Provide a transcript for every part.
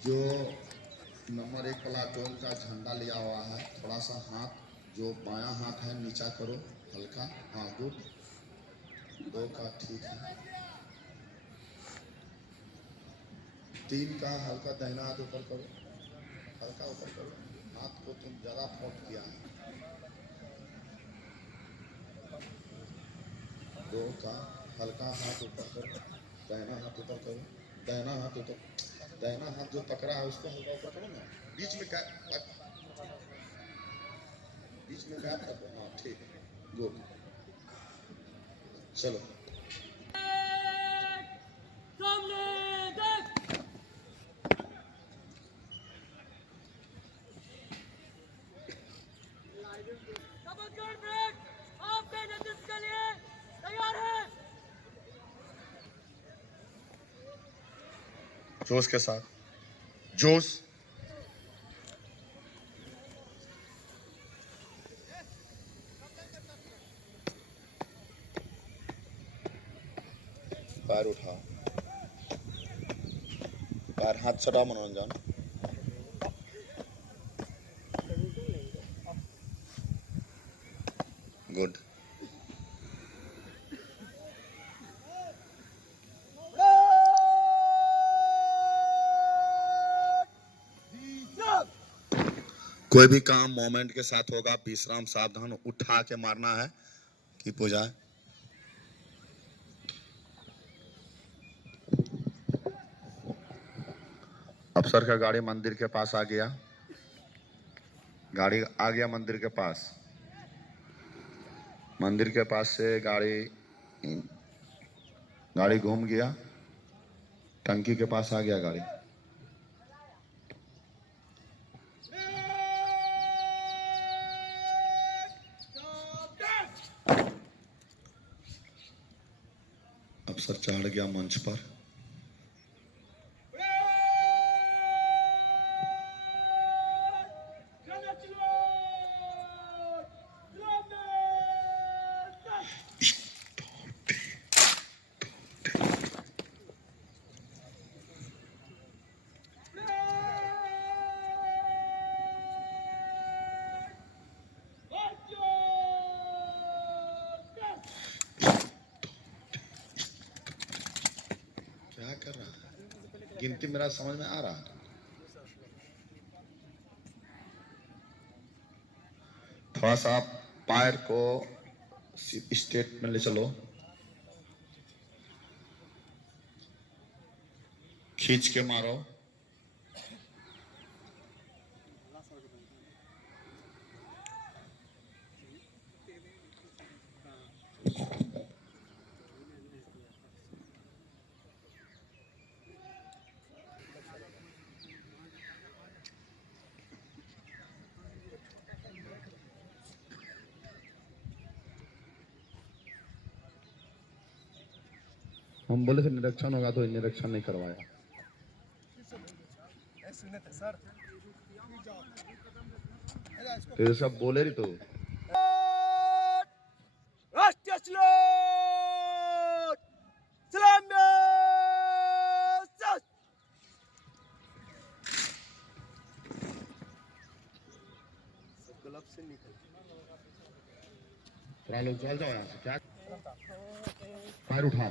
जो number 1 platoon का झंडा लिया हुआ है, थोड़ा सा हाथ जो बायां हाथ है नीचा करो हल्का। हाँ गुड, 2 का ठीक है। 3 का हल्का दाहिना हाथ ऊपर करो, हल्का ऊपर करो। हाथ को तुम ज्यादा फोल्ड किया है। 2 का हल्का हाथ ऊपर करो, दाहिना हाथ ऊपर करो, दाहिना हाथ ऊपर, दाहिना हाथ जो पकड़ा है उसको हल्का ऊपर करो ना, बीच में गैप रखो। हाँ ठीक है, गुड, चलो। जोश के साथ, जोश। पैर उठा, पैर हाथ चढ़ा मनोरंजन। गुड। कोई भी काम मोमेंट के साथ होगा, विश्राम सावधान, उठा के मारना है कि हो जाए। अफसर का गाड़ी मंदिर के पास आ गया, गाड़ी आ गया मंदिर के पास। मंदिर के पास से गाड़ी घूम गया, टंकी के पास आ गया गाड़ी। अफसर चढ़ गया मंच पर। क्या कर रहा है? गिनती मेरा समझ में आ रहा है। थोड़ा सा पैर को स्ट्रेट में ले चलो, खींच के मारो। हम बोले थे निरीक्षण होगा, तो निरीक्षण नहीं करवाया। तो ये सब बोले रही तो थोड़ा लोग चल जाओ यहाँ से। क्या पैर उठा,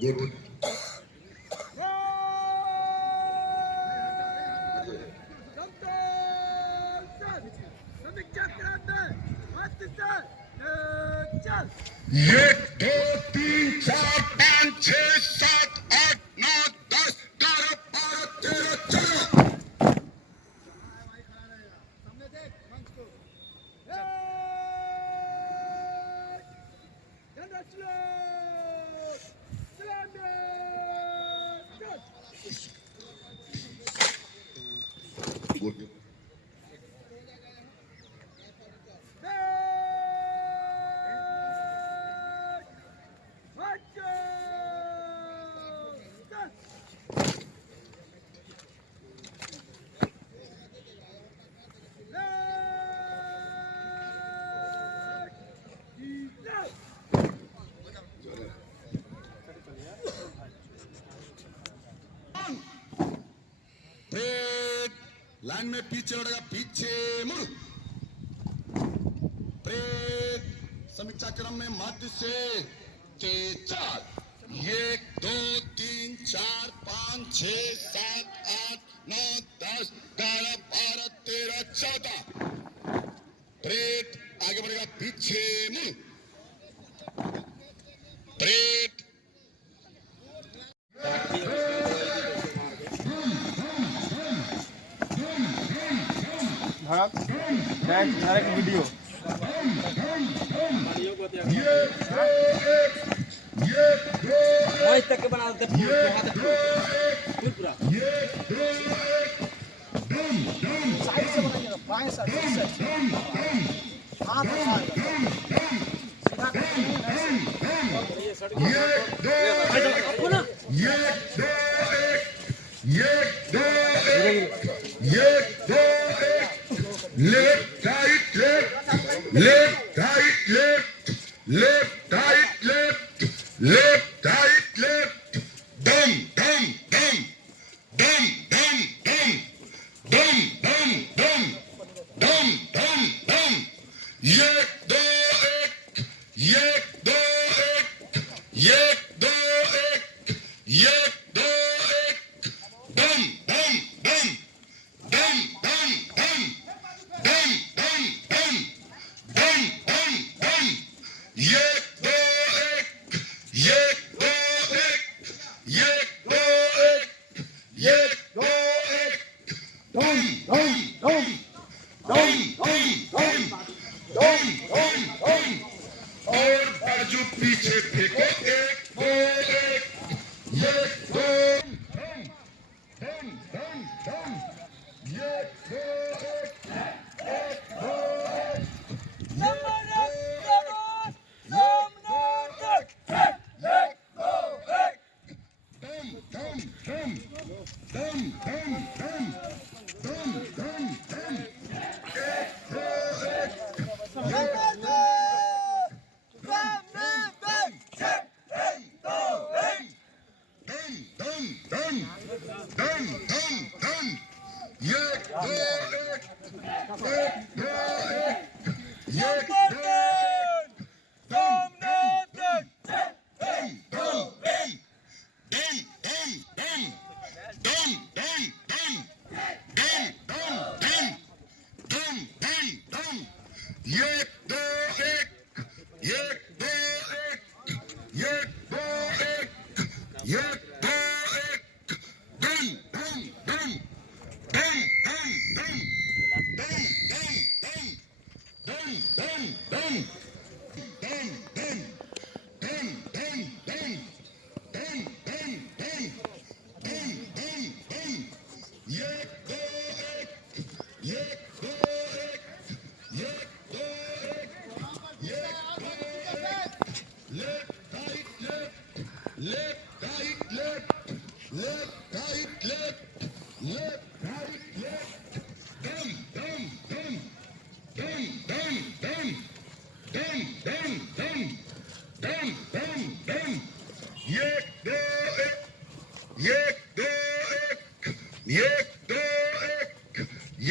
Good. एक दो तीन चार पाँच छह सात आठ नौ 10 11 12 13 14 Good. ब्रेक लाइन में पीछे लड़ेगा पीछे मुड़ ब्रेक समीक्षा क्रम में मध्य से 4 1 2 3 4 5 6 7 8 9 10 11 12 13 14 ब्रेक आगे बढ़ेगा पीछे मुड़ ब्रेक डायरेक्ट वीडियो वॉइस तक के बना देते पूरा साइड से बनाइएगा बाएं साइड हाथ Left, right, left, left, right, left, left, right, left, left, right, left, dum, dum, dum, dum, dum, dum, dum, dum, dum, dum, dum, dum, एक दो एक, एक दो एक, एक दो एक, एक दो एक, dum, dum, dum, dum, dum, dum. Dum, dum, dum, dum, dum, dum. एक दो एक, एक दो एक, एक दो एक, एक दो एक, dum, dum, dum, dum, dum, dum, dum, dum, dum. और बाजू पीछे फेंको एक दो एक, एक दो dum, dum, dum, dum, एक दो एक. Left, right, left, left, right, left, dum, dum, dum.